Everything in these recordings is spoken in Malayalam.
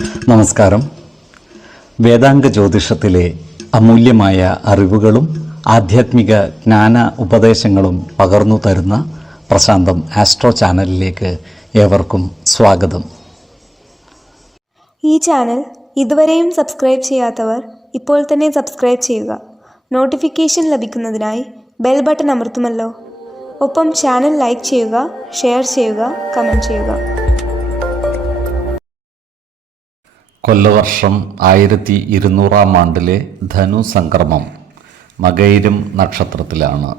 നമസ്കാരം. വേദാംഗ ജ്യോതിഷത്തിലെ അമൂല്യമായ അറിവുകളും ആധ്യാത്മിക ജ്ഞാന ഉപദേശങ്ങളും പകർന്നു തരുന്ന പ്രശാന്തം ആസ്ട്രോ ചാനലിലേക്ക് ഏവർക്കും സ്വാഗതം. ഈ ചാനൽ ഇതുവരെയും സബ്സ്ക്രൈബ് ചെയ്യാത്തവർ ഇപ്പോൾ തന്നെ സബ്സ്ക്രൈബ് ചെയ്യുക. നോട്ടിഫിക്കേഷൻ ലഭിക്കുന്നതിനായി ബെൽ ബട്ടൺ അമർത്തുമല്ലോ. ഒപ്പം ചാനൽ ലൈക്ക് ചെയ്യുക, ഷെയർ ചെയ്യുക, കമൻറ്റ് ചെയ്യുക. കൊല്ലവർഷം 1200 ആണ്ടിലെ ധനു സംക്രമം മകയിരം നക്ഷത്രത്തിലാണ്.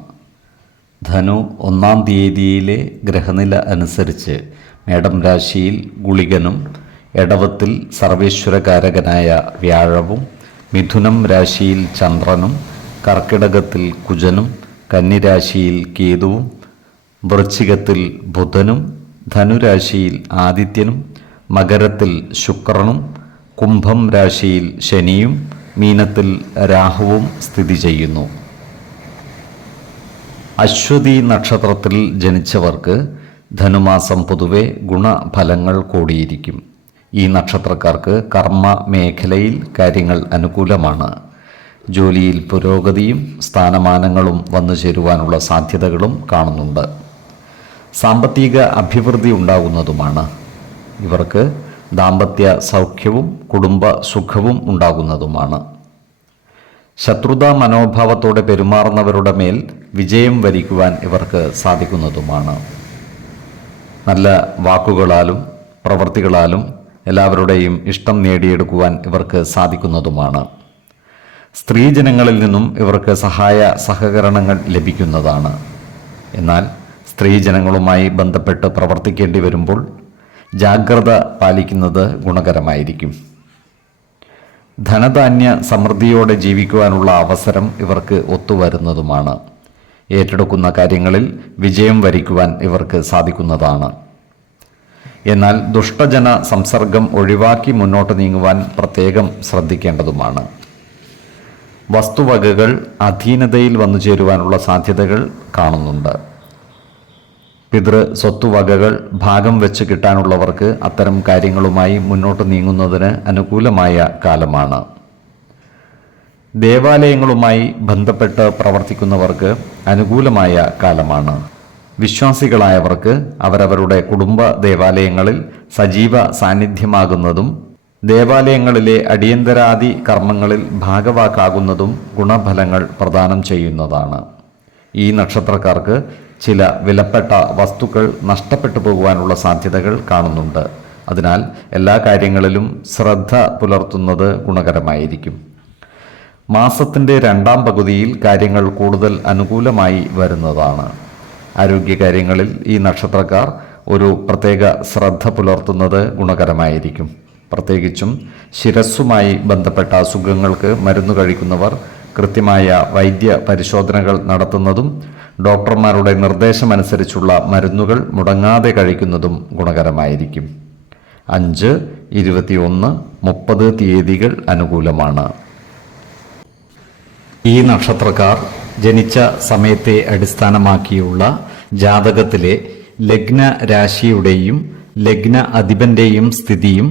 ധനു 1-ാം തീയതിയിലെ ഗ്രഹനില അനുസരിച്ച് മേടം രാശിയിൽ ഗുളികനും, എടവത്തിൽ സർവേശ്വരകാരകനായ വ്യാഴവും, മിഥുനം രാശിയിൽ ചന്ദ്രനും, കർക്കിടകത്തിൽ കുജനും, കന്നിരാശിയിൽ കേതുവും, വൃശ്ചികത്തിൽ ബുധനും, ധനുരാശിയിൽ ആദിത്യനും, മകരത്തിൽ ശുക്രനും, കുംഭം രാശിയിൽ ശനിയും, മീനത്തിൽ രാഹുവും സ്ഥിതി ചെയ്യുന്നു. അശ്വതി നക്ഷത്രത്തിൽ ജനിച്ചവർക്ക് ധനുമാസം പൊതുവെ ഗുണഫലങ്ങൾ കൂടിയിരിക്കും. ഈ നക്ഷത്രക്കാർക്ക് കർമ്മ മേഖലയിൽ കാര്യങ്ങൾ അനുകൂലമാണ്. ജോലിയിൽ പുരോഗതിയും സ്ഥാനമാനങ്ങളും വന്നു ചേരുവാനുള്ള സാധ്യതകളും കാണുന്നുണ്ട്. സാമ്പത്തിക അഭിവൃദ്ധി ഉണ്ടാകുന്നതുമാണ്. ഇവർക്ക് ദാമ്പത്യ സൗഖ്യവും കുടുംബ സുഖവും ഉണ്ടാകുന്നതുമാണ്. ശത്രുതാ മനോഭാവത്തോടെ പെരുമാറുന്നവരുടെ മേൽ വിജയം വരിക്കുവാൻ ഇവർക്ക് സാധിക്കുന്നതുമാണ്. നല്ല വാക്കുകളാലും പ്രവൃത്തികളാലും എല്ലാവരുടെയും ഇഷ്ടം നേടിയെടുക്കുവാൻ ഇവർക്ക് സാധിക്കുന്നതുമാണ്. സ്ത്രീജനങ്ങളിൽ നിന്നും ഇവർക്ക് സഹായ സഹകരണങ്ങൾ ലഭിക്കുന്നതാണ്. എന്നാൽ സ്ത്രീജനങ്ങളുമായി ബന്ധപ്പെട്ട് പ്രവർത്തിക്കേണ്ടി വരുമ്പോൾ ജാഗ്രത പാലിക്കുന്നത് ഗുണകരമായിരിക്കും. ധനധാന്യ സമൃദ്ധിയോടെ ജീവിക്കുവാനുള്ള അവസരം ഇവർക്ക് ഒത്തുവരുന്നതുമാണ്. ഏറ്റെടുക്കുന്ന കാര്യങ്ങളിൽ വിജയം വരിക്കുവാൻ ഇവർക്ക് സാധിക്കുന്നതാണ്. എന്നാൽ ദുഷ്ടജന സംസർഗം ഒഴിവാക്കി മുന്നോട്ട് നീങ്ങുവാൻ പ്രത്യേകം ശ്രദ്ധിക്കേണ്ടതുമാണ്. വസ്തുവകകൾ അധീനതയിൽ വന്നു ചേരുവാനുള്ള സാധ്യതകൾ കാണുന്നുണ്ട്. പിതൃ സ്വത്തുവകകൾ ഭാഗം വെച്ച് കിട്ടാനുള്ളവർക്ക് അത്തരം കാര്യങ്ങളുമായി മുന്നോട്ട് നീങ്ങുന്നതിന് അനുകൂലമായ കാലമാണ്. ദേവാലയങ്ങളുമായി ബന്ധപ്പെട്ട് പ്രവർത്തിക്കുന്നവർക്ക് അനുകൂലമായ കാലമാണ്. വിശ്വാസികളായവർക്ക് അവരവരുടെ കുടുംബ ദേവാലയങ്ങളിൽ സജീവ സാന്നിധ്യമാകുന്നതും ദേവാലയങ്ങളിലെ അടിയന്തരാദി കർമ്മങ്ങളിൽ ഭാഗവാക്കാകുന്നതും ഗുണഫലങ്ങൾ പ്രദാനം ചെയ്യുന്നതാണ്. ഈ നക്ഷത്രക്കാർക്ക് ചില വിലപ്പെട്ട വസ്തുക്കൾ നഷ്ടപ്പെട്ടു പോകുവാനുള്ള സാധ്യതകൾ കാണുന്നുണ്ട്. അതിനാൽ എല്ലാ കാര്യങ്ങളിലും ശ്രദ്ധ പുലർത്തുന്നത് ഗുണകരമായിരിക്കും. മാസത്തിൻ്റെ 2-ാം പകുതിയിൽ കാര്യങ്ങൾ കൂടുതൽ അനുകൂലമായി വരുന്നതാണ്. ആരോഗ്യകാര്യങ്ങളിൽ ഈ നക്ഷത്രക്കാർ ഒരു പ്രത്യേക ശ്രദ്ധ പുലർത്തുന്നത് ഗുണകരമായിരിക്കും. പ്രത്യേകിച്ചും ശിരസ്സുമായി ബന്ധപ്പെട്ട അസുഖങ്ങൾക്ക് മരുന്ന് കഴിക്കുന്നവർ കൃത്യമായ വൈദ്യ പരിശോധനകൾ നടത്തുന്നതും ഡോക്ടർമാരുടെ നിർദ്ദേശമനുസരിച്ചുള്ള മരുന്നുകൾ മുടങ്ങാതെ കഴിക്കുന്നതും ഗുണകരമായിരിക്കും. 5, 21, 30 തീയതികൾ അനുകൂലമാണ്. ഈ നക്ഷത്രക്കാർ ജനിച്ച സമയത്തെ അടിസ്ഥാനമാക്കിയുള്ള ജാതകത്തിലെ ലഗ്ന രാശിയുടെയും ലഗ്ന അധിപന്റെയും സ്ഥിതിയും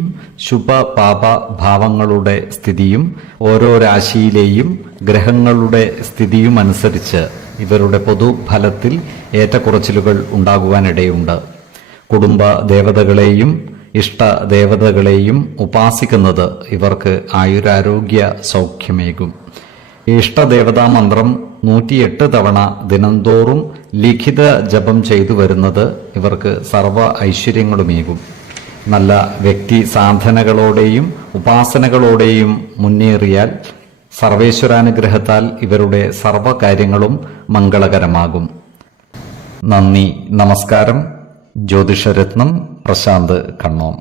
ശുഭ പാപ ഭാവങ്ങളുടെ സ്ഥിതിയും ഓരോ രാശിയിലെയും ഗ്രഹങ്ങളുടെ സ്ഥിതിയും അനുസരിച്ച് ഇവരുടെ പൊതുഫലത്തിൽ ഏറ്റക്കുറച്ചിലുകൾ ഉണ്ടാകുവാനിടയുണ്ട്. കുടുംബ ദേവതകളെയും ഇഷ്ടദേവതകളെയും ഉപാസിക്കുന്നത് ഇവർക്ക് ആയുരാരോഗ്യ സൗഖ്യമേകും. ഇഷ്ടദേവതാ മന്ത്രം 108 തവണ ദിനംതോറും ലിഖിത ജപം ചെയ്തു വരുന്നത് ഇവർക്ക് സർവ ഐശ്വര്യങ്ങളുമേകും. നല്ല വ്യക്തി സാധനകളോടെയും ഉപാസനകളോടെയും മുന്നേറിയാൽ സർവേശ്വരാനുഗ്രഹത്താൽ ഇവരുടെ സർവകാര്യങ്ങളും മംഗളകരമാകും. നന്ദി, നമസ്കാരം. ജ്യോതിഷരത്നം പ്രശാന്ത് കണ്ണോം.